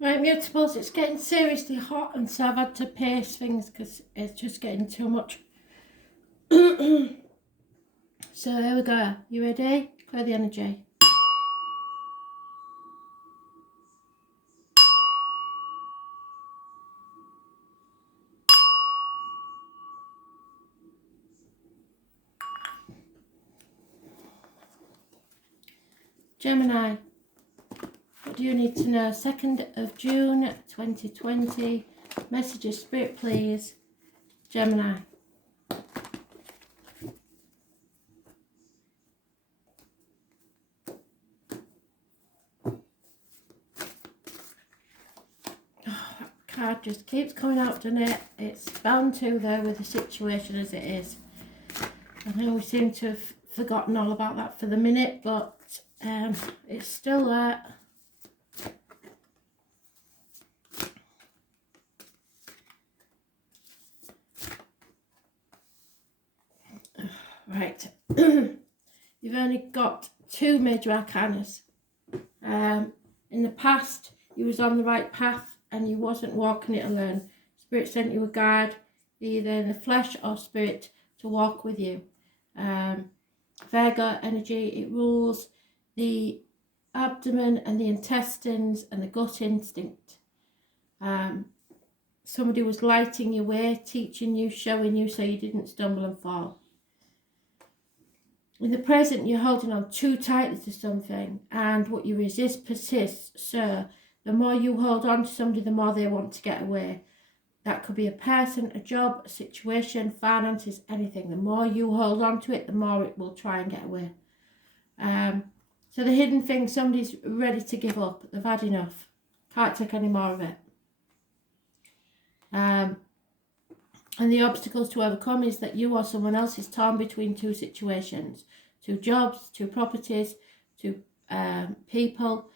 Right, Mutables, it's getting seriously hot, and so I've had to pace things because it's just getting too much. So there we go. You ready? Clear the energy. Gemini, what do you need to know? 2nd of June 2020. Message of Spirit, please. Gemini. Card just keeps coming out, doesn't it? It's bound to, though, with the situation as it is. I know we seem to have forgotten all about that for the minute, but it's still there. Right. You've only got 2 major arcanas. In the past, you was on the right path and you wasn't walking it alone. Spirit sent you a guide, either in the flesh or spirit, to walk with you. Virgo energy, it rules the abdomen and the intestines and the gut instinct. Somebody was lighting your way, teaching you, showing you, so you didn't stumble and fall. In the present, you're holding on too tightly to something, and what you resist persists. So the more you hold on to somebody, the more they want to get away. That could be a person, a job, a situation, finances, anything. The more you hold on to it, the more it will try and get away. So the hidden thing, somebody's ready to give up. They've had enough. Can't take any more of it. And the obstacles to overcome is that you or someone else is torn between 2 situations, 2 jobs, 2 properties, 2 people.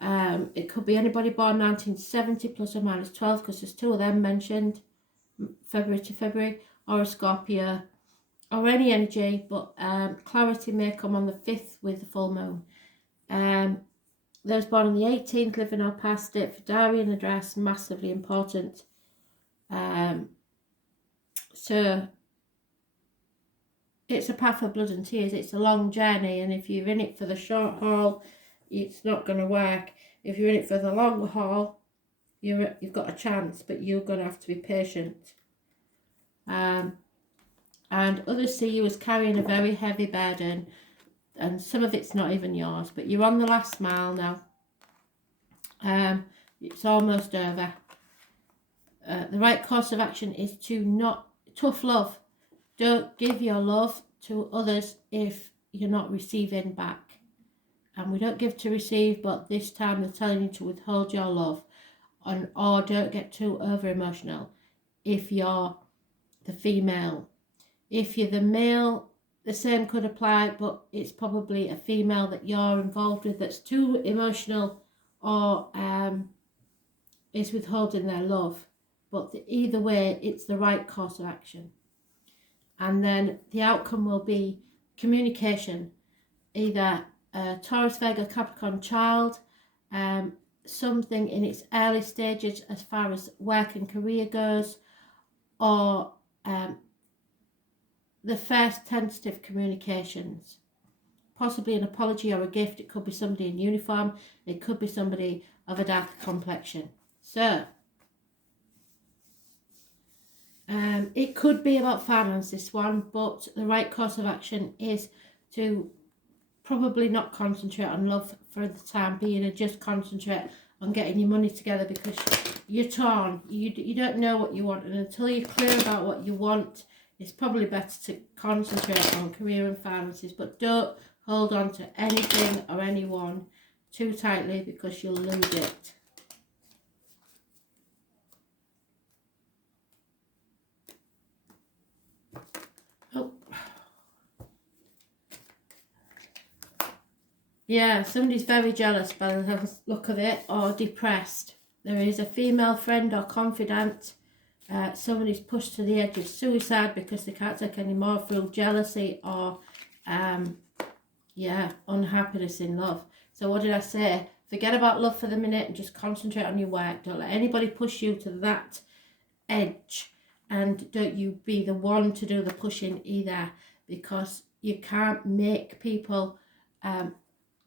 It could be anybody born 1970 plus or minus 12, because there's 2 of them mentioned, February to February, or a Scorpio, or any energy, but clarity may come on the 5th with the full moon. Those born on the 18th, living or past it, for diary and address, massively important. So it's a path of blood and tears. It's a long journey, and if you're in it for the short haul, it's not going to work. If you're in it for the long haul, you've got a chance, but you're going to have to be patient. And others see you as carrying a very heavy burden, and some of it's not even yours, but you're on the last mile now. It's almost over. The right course of action is to not tough love. Don't give your love to others if you're not receiving back. And we don't give to receive, but this time they're telling you to withhold your love, or don't get too over emotional if you're the female. If you're the male, the same could apply, but it's probably a female that you're involved with that's too emotional, or is withholding their love. But either way, it's the right course of action. And then the outcome will be communication, either a Taurus, Virgo, Capricorn child, something in its early stages as far as work and career goes, or the first tentative communications, possibly an apology or a gift. It could be somebody in uniform, it could be somebody of a darker complexion. So it could be about finance, this one, but the right course of action is to probably not concentrate on love for the time being, and just concentrate on getting your money together, because you're torn. You don't know what you want, and until you're clear about what you want, it's probably better to concentrate on career and finances, but don't hold on to anything or anyone too tightly, because you'll lose it. Yeah, somebody's very jealous by the look of it, or depressed. There is a female friend or confidant. Somebody's pushed to the edge of suicide because they can't take any more through jealousy or, unhappiness in love. So what did I say? Forget about love for the minute and just concentrate on your work. Don't let anybody push you to that edge, and don't you be the one to do the pushing either, because you can't make people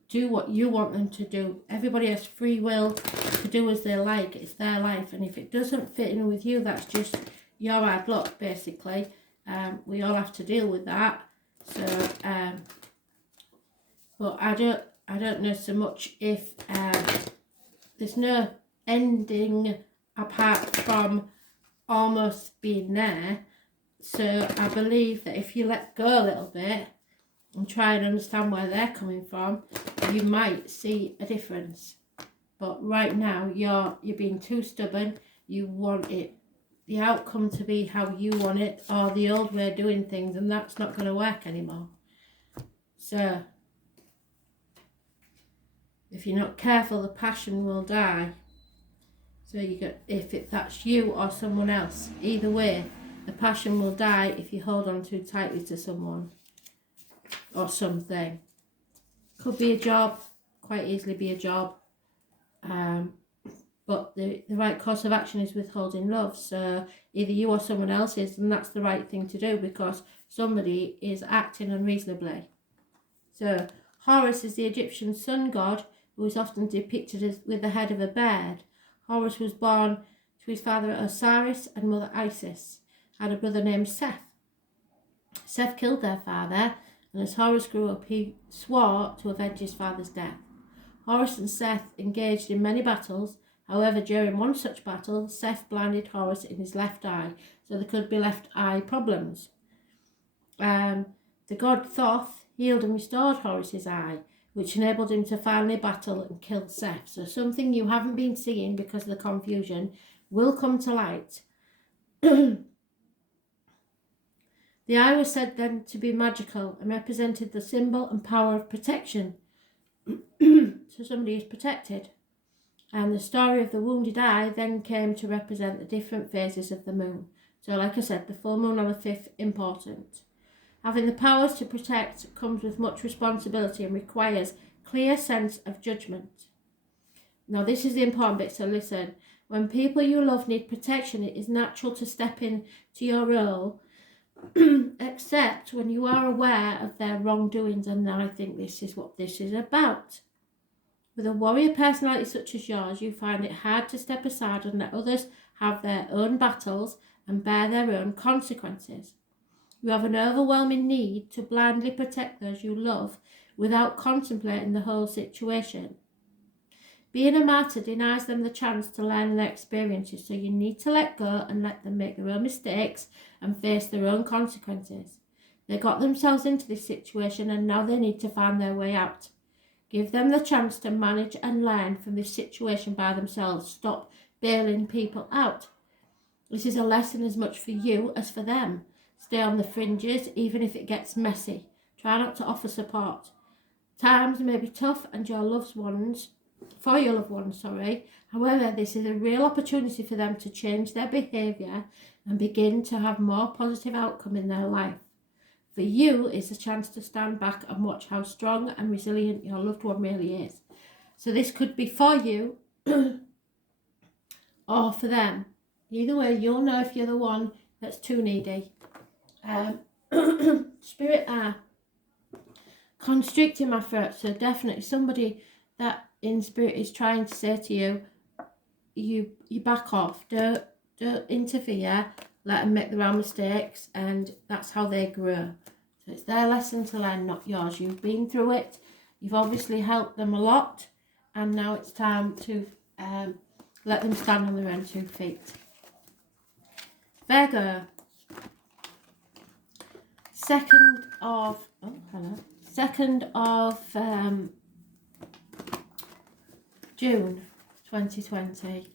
do what you want them to do. Everybody has free will to do as they like. It's their life, and if it doesn't fit in with you, that's just your hard luck, basically. We all have to deal with that. So but I don't know so much if there's no ending apart from almost being there. So I believe that if you let go a little bit and try and understand where they're coming from, you might see a difference. But right now you're being too stubborn. You want it, the outcome, to be how you want it, or the old way of doing things, and that's not going to work anymore. So if you're not careful, the passion will die. So you get, if that's you or someone else, either way, the passion will die if you hold on too tightly to someone or something. Could be a job, quite easily be a job. But the right course of action is withholding love. So either you or someone else is, and that's the right thing to do, because somebody is acting unreasonably. So Horus is the Egyptian sun god, who is often depicted as with the head of a bird. Horus was born to his father Osiris and mother Isis, had a brother named Seth. Seth killed their father, and as Horus grew up, he swore to avenge his father's death. Horus and Seth engaged in many battles. However, during one such battle, Seth blinded Horus in his left eye, so there could be left eye problems. The god Thoth healed and restored Horus's eye, which enabled him to finally battle and kill Seth. So something you haven't been seeing because of the confusion will come to light. The eye was said then to be magical and represented the symbol and power of protection. So somebody is protected. And the story of the wounded eye then came to represent the different phases of the moon. So like I said, the full moon on the 5th, important. Having the powers to protect comes with much responsibility and requires clear sense of judgment. Now this is the important bit, so listen. When people you love need protection, it is natural to step in to your role, except when you are aware of their wrongdoings, and I think this is what this is about. With a warrior personality such as yours, you find it hard to step aside and let others have their own battles and bear their own consequences. You have an overwhelming need to blindly protect those you love without contemplating the whole situation. Being a martyr denies them the chance to learn their experiences, so you need to let go and let them make their own mistakes and face their own consequences. They got themselves into this situation and now they need to find their way out. Give them the chance to manage and learn from this situation by themselves. Stop bailing people out. This is a lesson as much for you as for them. Stay on the fringes, even if it gets messy. Try not to offer support. Times may be tough and your loved ones, However, this is a real opportunity for them to change their behaviour and begin to have more positive outcome in their life. For you, it's a chance to stand back and watch how strong and resilient your loved one really is. So this could be for you or for them. Either way, you'll know if you're the one that's too needy. Spirit are constricting my throat, so definitely somebody that in spirit is trying to say to you, you back off, don't interfere, let them make their own mistakes, and that's how they grow. So it's their lesson to learn, not yours. You've been through it, you've obviously helped them a lot, and now it's time to let them stand on their own 2 feet. Virgo, 2nd of June 2020.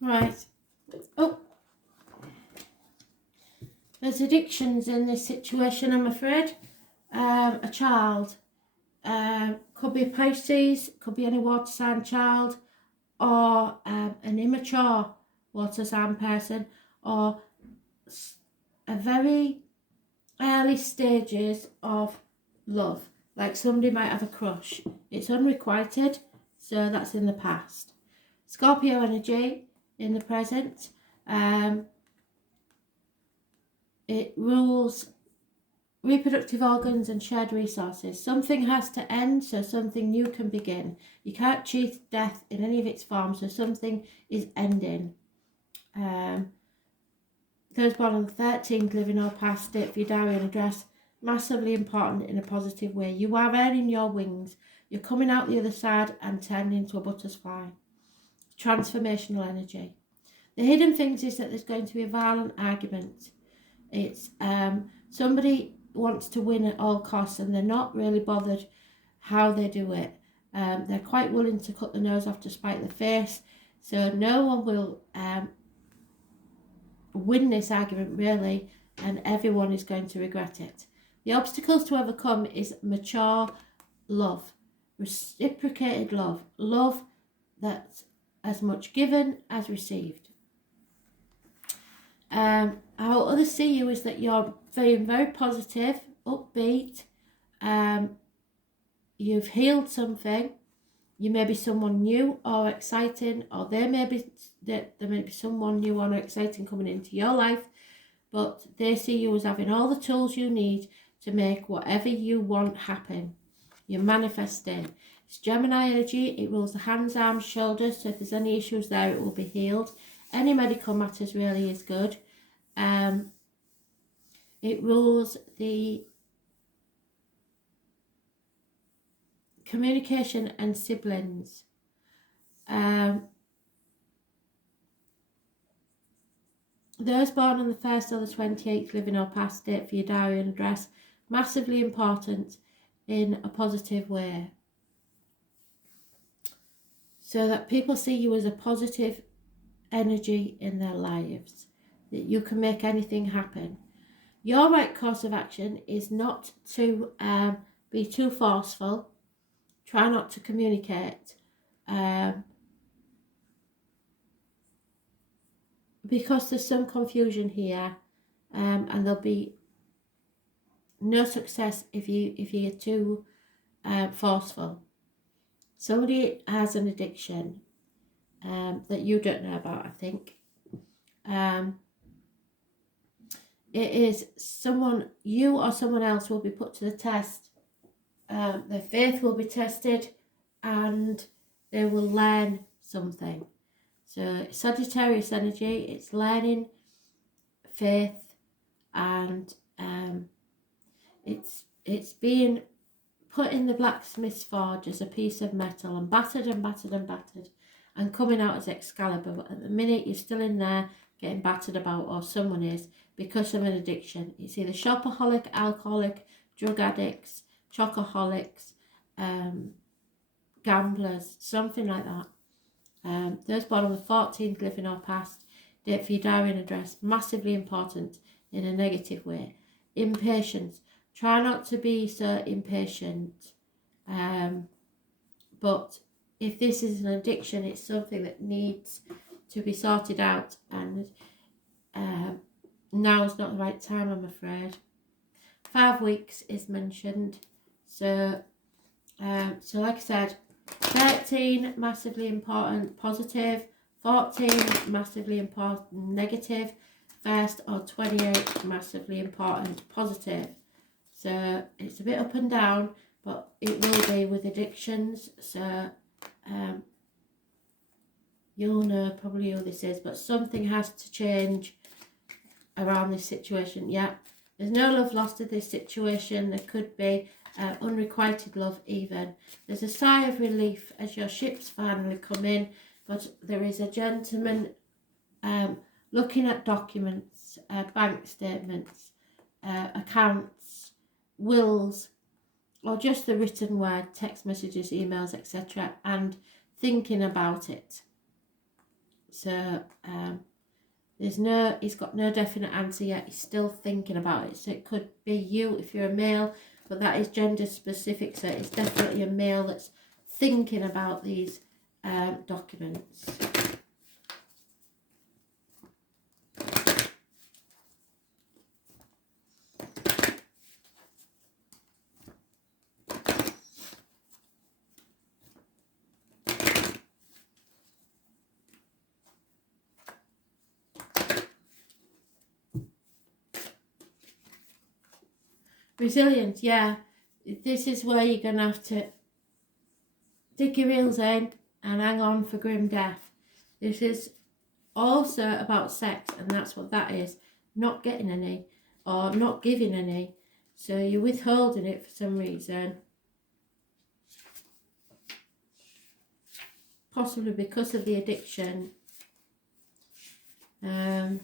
Right. Oh, there's addictions in this situation, I'm afraid. A child. Could be a Pisces, could be any water sign child, or an immature water sign person, or a very early stages of love. Like somebody might have a crush. It's unrequited, so that's in the past. Scorpio energy in the present. It rules reproductive organs and shared resources. Something has to end so something new can begin. You can't cheat death in any of its forms, so something is ending. Those born on the 13th, living or past, date for your diary and address, massively important in a positive way. You are earning your wings. You're coming out the other side and turning into a butterfly. Transformational energy. The hidden things is that there's going to be a violent argument. It's somebody wants to win at all costs and they're not really bothered how they do it. They're quite willing to cut the nose off to spite the face. So no one will win this argument really, and everyone is going to regret it. The obstacles to overcome is mature love, reciprocated love, love that's as much given as received. How others see you is that you're very, very positive, upbeat. You've healed something. You may be someone new or exciting, or there may be someone new or exciting coming into your life, but they see you as having all the tools you need to make whatever you want happen. You're manifesting. It's Gemini energy. It rules the hands, arms, shoulders, so if there's any issues there, it will be healed. Any medical matters really is good. It rules the communication and siblings. Those born on the 1st or the 28th, living or past, date for your diary and address, massively important in a positive way. So that people see you as a positive energy in their lives, that you can make anything happen. Your right course of action is not to be too forceful. Try not to communicate. Because there's some confusion here, and there'll be no success if you're too forceful. Somebody has an addiction that you don't know about, I think. It is someone, you or someone else will be put to the test. Their faith will be tested and they will learn something. So Sagittarius energy, it's learning, faith, and it's being put in the blacksmith's forge as a piece of metal and battered and battered and battered and coming out as Excalibur. But at the minute you're still in there getting battered about, or someone is, because of an addiction. It's either shopaholic, alcoholic, drug addicts, chocoholics, gamblers, something like that. Those born on the 14th, living or past, date for your diary and address, massively important in a negative way. Impatience. Try not to be so impatient. But if this is an addiction, it's something that needs to be sorted out, and now is not the right time, I'm afraid. 5 weeks is mentioned. So like I said, 13, massively important, positive. 14, massively important, negative. 1st or 28, massively important, positive. So it's a bit up and down, but it will be with addictions. So you'll know probably who this is, but something has to change around this situation. Yeah, there's no love lost to this situation. There could be unrequited love even. There's a sigh of relief as your ships finally come in, but there is a gentleman looking at documents, bank statements, accounts, wills, or just the written word, text messages, emails, etc., and thinking about it. So he's got no definite answer yet. He's still thinking about it. So it could be you if you're a male, but that is gender specific. So it's definitely a male that's thinking about these documents. Resilience, yeah. This is where you're going to have to dig your heels in and hang on for grim death. This is also about sex, and that's what that is. Not getting any or not giving any. So you're withholding it for some reason. Possibly because of the addiction. I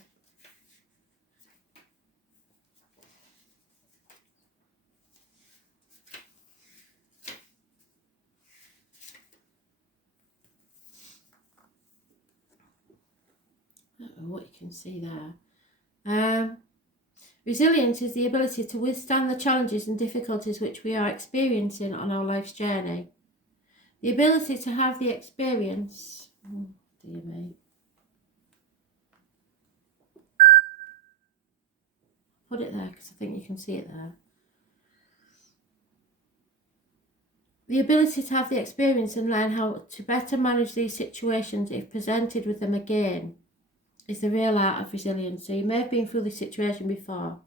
don't know what you can see there. Resilience is the ability to withstand the challenges and difficulties which we are experiencing on our life's journey. The ability to have the experience. Oh, dear me. Put it there because I think you can see it there. The ability to have the experience and learn how to better manage these situations if presented with them again is the real art of resilience. So you may have been through this situation before.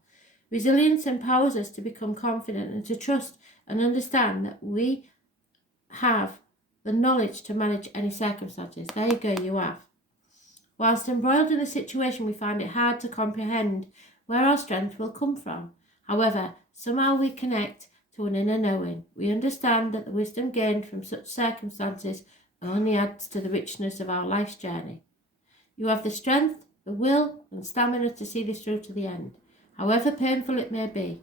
Resilience empowers us to become confident and to trust and understand that we have the knowledge to manage any circumstances. There you go, you have. Whilst embroiled in a situation, we find it hard to comprehend where our strength will come from. However, somehow we connect to an inner knowing. We understand that the wisdom gained from such circumstances only adds to the richness of our life's journey. You have the strength, the will and stamina to see this through to the end, however painful it may be.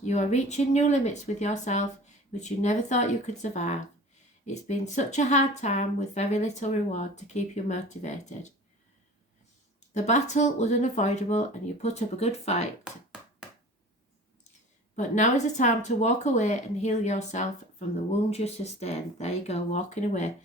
You are reaching new limits with yourself which you never thought you could survive. It's been such a hard time with very little reward to keep you motivated. The battle was unavoidable and you put up a good fight. But now is the time to walk away and heal yourself from the wounds you sustained. There you go, walking away.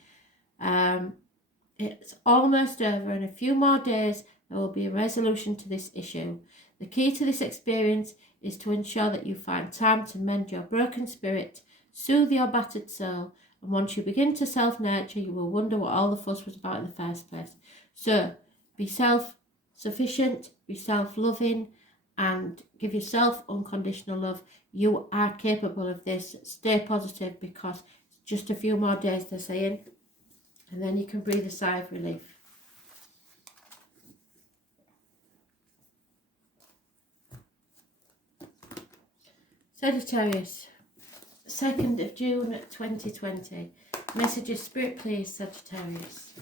It's almost over. In a few more days, there will be a resolution to this issue. The key to this experience is to ensure that you find time to mend your broken spirit, soothe your battered soul, and once you begin to self-nurture, you will wonder what all the fuss was about in the first place. So, be self-sufficient, be self-loving, and give yourself unconditional love. You are capable of this. Stay positive because it's just a few more days, they're saying, and then you can breathe a sigh of relief. Sagittarius, 2nd of June 2020. Message of Spirit, please, Sagittarius.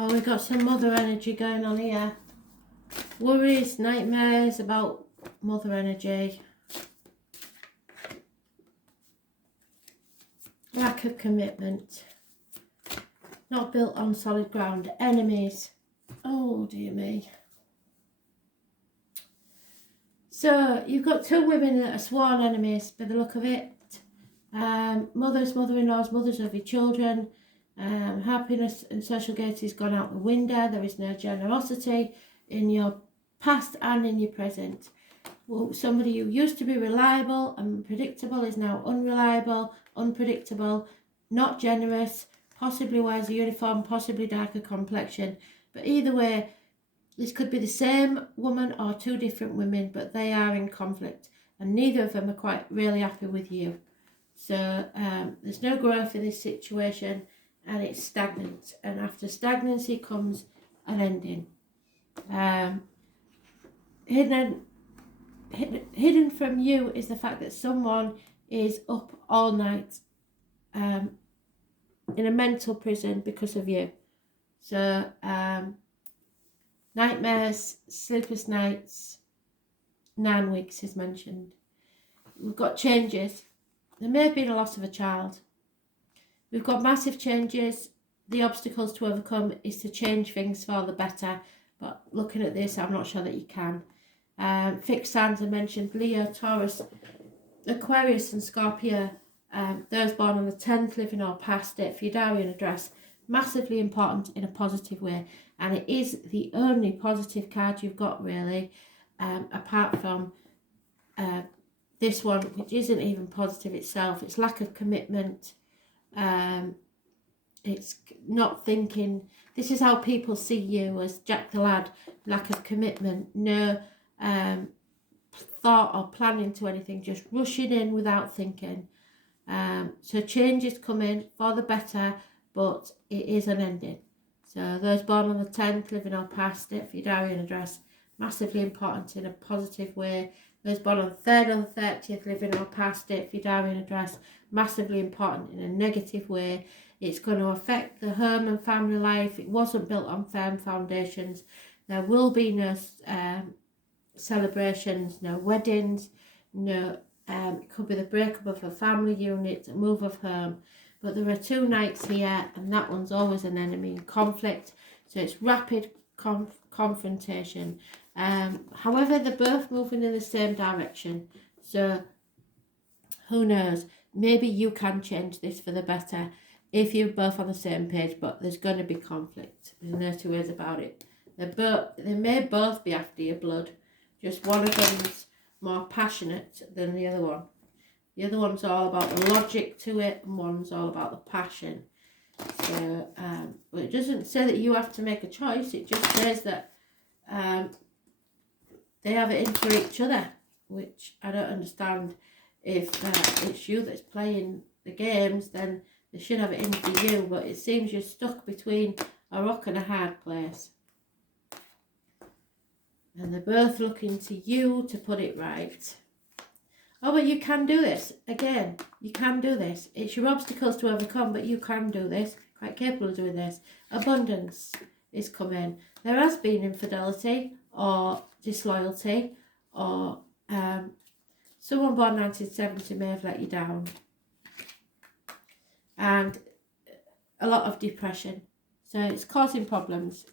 Oh, we've got some mother energy going on here. Worries, nightmares about mother energy. Lack of commitment. Not built on solid ground. Enemies. Oh, dear me. So, you've got two women that are sworn enemies by the look of it. Mothers, mother-in-laws, mothers of your children. Happiness and social gain has gone out the window. There is no generosity in your past and in your present. Well, somebody who used to be reliable and predictable is now unreliable, unpredictable, not generous, possibly wears a uniform, possibly darker complexion. But either way, this could be the same woman or two different women, but they are in conflict and neither of them are quite really happy with you. So there's no growth in this situation. And it's stagnant, and after stagnancy comes an ending. Hidden hidden from you is the fact that someone is up all night in a mental prison because of you. So nightmares, sleepless nights, 9 weeks is mentioned. We've got changes. There may have been a loss of a child. We've got massive changes. The obstacles to overcome is to change things for the better. But looking at this, I'm not sure that you can. Fixed signs I mentioned: Leo, Taurus, Aquarius and Scorpio. Those born on the 10th, living or past it, for your diary and address. Massively important in a positive way. And it is the only positive card you've got, really, apart from this one, which isn't even positive itself. It's lack of commitment. It's not thinking. This is how people see you, as Jack the Lad. Lack of commitment, no thought or planning to anything, just rushing in without thinking. So changes come in for the better, but it is an ending. So those born on the 10th, living or past it, for your diary and address, massively important in a positive way. Those born on the 3rd or the 30th, living or past it, for your diary and address, massively important in a negative way. It's going to affect the home and family life. It wasn't built on firm foundations. There will be no celebrations, no weddings, no, it could be the breakup of a family unit, a move of home. But there are 2 nights here, and that one's always an enemy in conflict. So it's rapid confrontation. However, they're both moving in the same direction. So who knows? Maybe you can change this for the better if you're both on the same page, but there's going to be conflict. There's no 2 ways about it. They may both be after your blood. Just one of them's more passionate than the other one. The other one's all about the logic to it, and one's all about the passion. So, but it doesn't say that you have to make a choice. It just says that they have it in for each other, which I don't understand. If it's you that's playing the games, then they should have it in for you. But it seems you're stuck between a rock and a hard place. And they're both looking to you to put it right. Oh, but you can do this. Again, you can do this. It's your obstacles to overcome, but you can do this. Quite capable of doing this. Abundance is coming. There has been infidelity or disloyalty, or someone born 1970 may have let you down. And a lot of depression. So it's causing problems.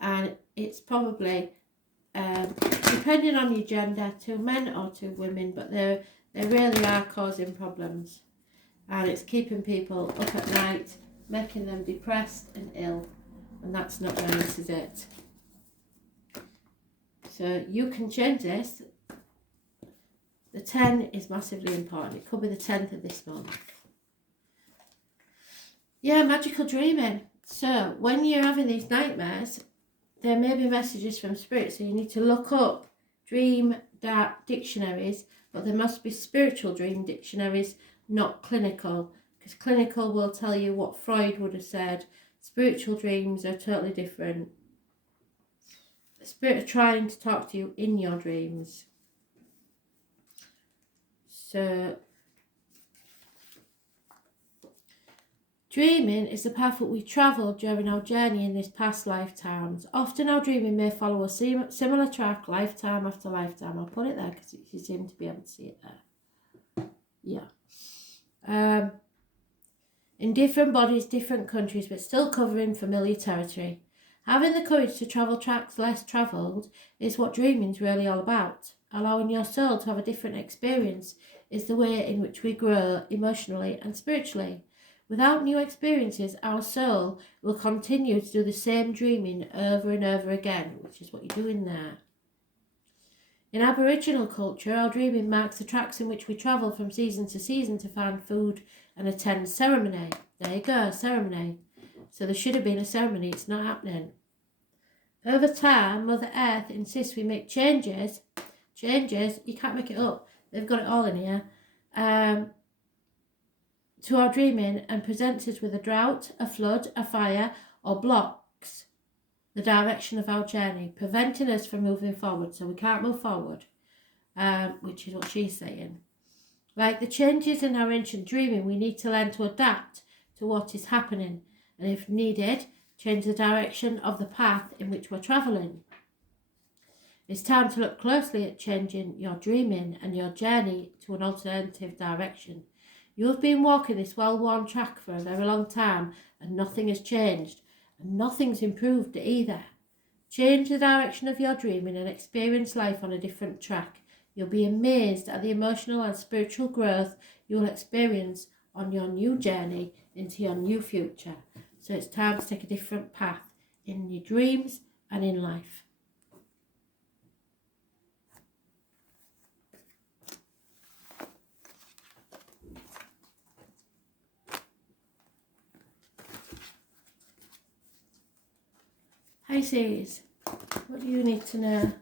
And it's probably, depending on your gender, 2 men or 2 women, but they really are causing problems. And it's keeping people up at night, making them depressed and ill. And that's not very nice, is it? So you can change this. The 10 is massively important. It could be the 10th of this month. Yeah, magical dreaming. So when you're having these nightmares, there may be messages from spirit. So you need to look up dream dictionaries, but there must be spiritual dream dictionaries, not clinical, because clinical will tell you what Freud would have said. Spiritual dreams are totally different. The spirit are trying to talk to you in your dreams. So dreaming is the path that we travel during our journey in these past lifetimes. Often our dreaming may follow a similar track lifetime after lifetime. I'll put it there because you seem to be able to see it there. Yeah. In different bodies, different countries, but still covering familiar territory. Having the courage to travel tracks less travelled is what dreaming is really all about. Allowing your soul to have a different experience is the way in which we grow emotionally and spiritually. Without new experiences, our soul will continue to do the same dreaming over and over again, which is what you're doing there. In Aboriginal culture, our dreaming marks the tracks in which we travel from season to season to find food and attend ceremony. There you go, ceremony. So there should have been a ceremony, it's not happening. Over time, Mother Earth insists we make changes, you can't make it up, they've got it all in here, to our dreaming and presents us with a drought, a flood, a fire, or blocks the direction of our journey, preventing us from moving forward. So we can't move forward. which is what she's saying. Like the changes in our ancient dreaming, we need to learn to adapt to what is happening, and if needed, change the direction of the path in which we're travelling. It's time to look closely at changing your dreaming and your journey to an alternative direction. You have been walking this well-worn track for a very long time and nothing has changed and nothing's improved either. Change the direction of your dreaming and experience life on a different track. You'll be amazed at the emotional and spiritual growth you'll experience on your new journey into your new future. So it's time to take a different path in your dreams and in life. Pisces, what do you need to know?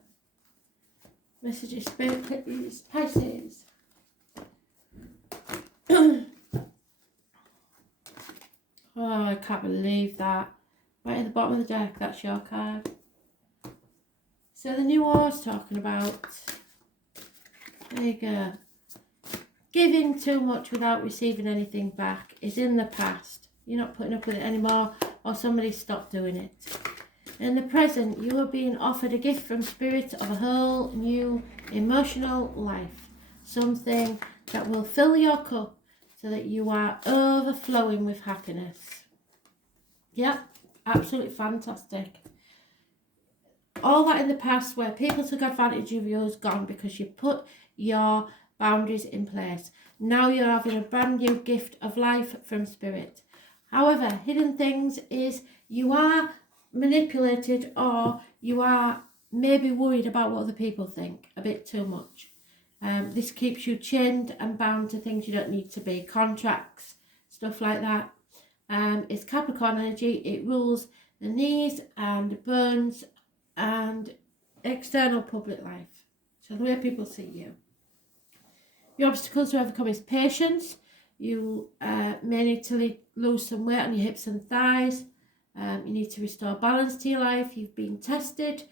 Messages, spirit, please. Pisces. Oh, I can't believe that. Right at the bottom of the deck, that's your card. So the new war I was talking about. There you go. Giving too much without receiving anything back is in the past. You're not putting up with it anymore, or somebody stopped doing it. In the present, you are being offered a gift from Spirit of a whole new emotional life. Something that will fill your cup so that you are overflowing with happiness. Yep, absolutely fantastic. All that in the past where people took advantage of you is gone because you put your boundaries in place. Now you're having a brand new gift of life from Spirit. However, hidden things is you are manipulated, or you are maybe worried about what other people think a bit too much. This keeps you chained and bound to things you don't need to be, contracts, stuff like that. It's Capricorn energy. It rules the knees and burns and external public life, so the way people see you. Your obstacles to overcome is patience. You may need to lose some weight on your hips and thighs. You need to restore balance to your life. You've been tested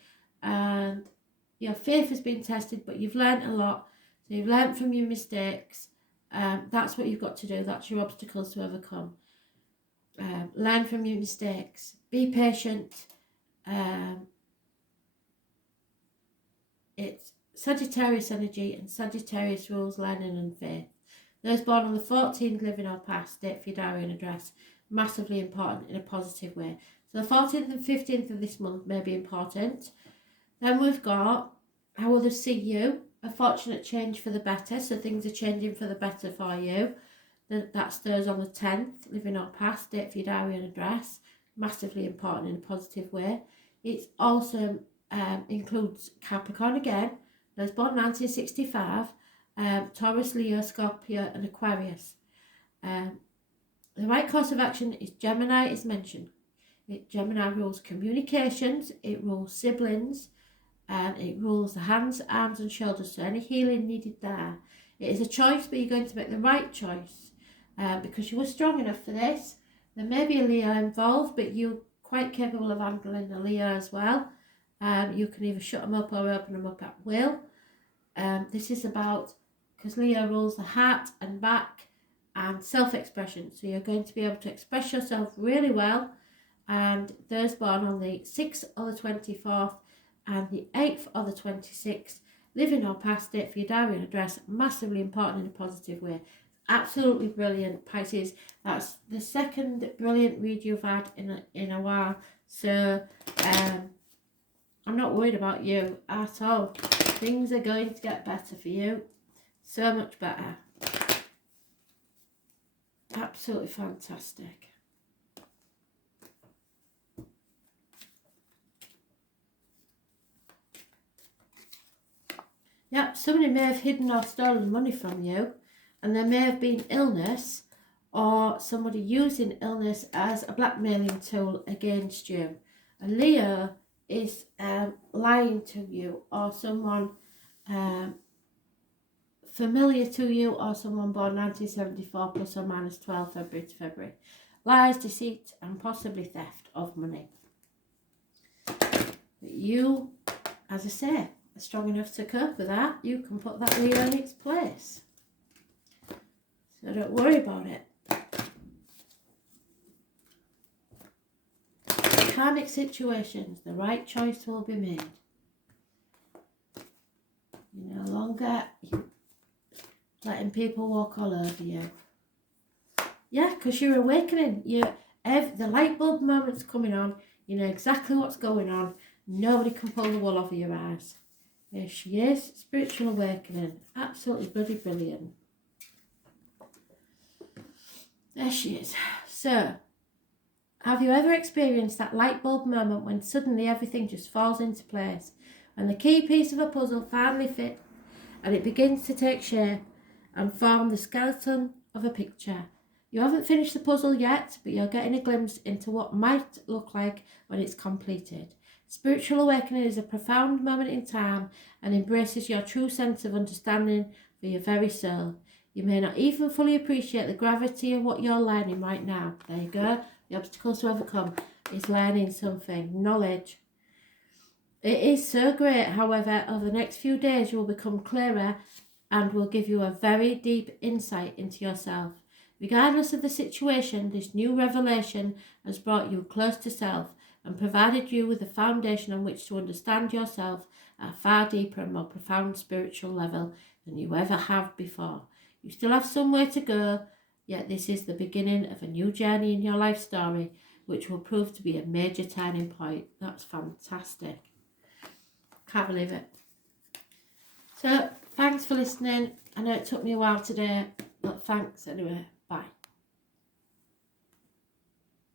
and your faith has been tested, but you've learned a lot. So you've learned from your mistakes. That's what you've got to do. That's your obstacles to overcome. Learn from your mistakes. Be patient. It's Sagittarius energy, and Sagittarius rules learning and faith. Those born on the 14th, living or past, date for your diary and address. Massively important in a positive way. So the 14th and 15th of this month may be important. Then we've got how others see you, a fortunate change for the better. So things are changing for the better for you. That's those on the 10th, living or past, date for your diary and address. Massively important in a positive way. It also includes Capricorn again, those born 1965, Taurus, Leo, Scorpio and Aquarius. The right course of action is Gemini is mentioned. Gemini rules communications, it rules siblings, and it rules the hands, arms and shoulders, so any healing needed there. It is a choice, but you're going to make the right choice because you were strong enough for this. There may be a Leo involved, but you're quite capable of handling a Leo as well. You can either shut them up or open them up at will. This is about, because Leo rules the heart and back and self-expression, so you're going to be able to express yourself really well. And those born on the 6th or the 24th and the 8th or the 26th, living or past, date for your diary and address, massively important in a positive way. Absolutely brilliant, Pisces. That's the second brilliant read you've had in a while, so I'm not worried about you at all. Things are going to get better for you, so much better. Absolutely fantastic. Yep, somebody may have hidden or stolen money from you, and there may have been illness or somebody using illness as a blackmailing tool against you. A Leo is lying to you, or someone familiar to you, or someone born 1974 plus or minus 12 February to February. Lies, deceit and possibly theft of money. But you, as I say, strong enough to cope with that, you can put that Leo in its place. So don't worry about it. Karmic situations, the right choice will be made. You're no longer letting people walk all over you. Yeah, because you're awakening. The light bulb moment's coming on. You know exactly what's going on. Nobody can pull the wool over your eyes. There she is. Spiritual awakening. Absolutely bloody brilliant. There she is. So, have you ever experienced that light bulb moment when suddenly everything just falls into place? When the key piece of a puzzle finally fits and it begins to take shape and form the skeleton of a picture. You haven't finished the puzzle yet, but you're getting a glimpse into what might look like when it's completed. Spiritual awakening is a profound moment in time and embraces your true sense of understanding for your very soul. You may not even fully appreciate the gravity of what you're learning right now. There you go. The obstacles to overcome is learning something, knowledge. It is so great, however, over the next few days you will become clearer and will give you a very deep insight into yourself. Regardless of the situation, this new revelation has brought you close to self and provided you with a foundation on which to understand yourself at a far deeper and more profound spiritual level than you ever have before. You still have some way to go, yet this is the beginning of a new journey in your life story, which will prove to be a major turning point. That's fantastic. Can't believe it. So, thanks for listening. I know it took me a while today, but thanks anyway. Bye.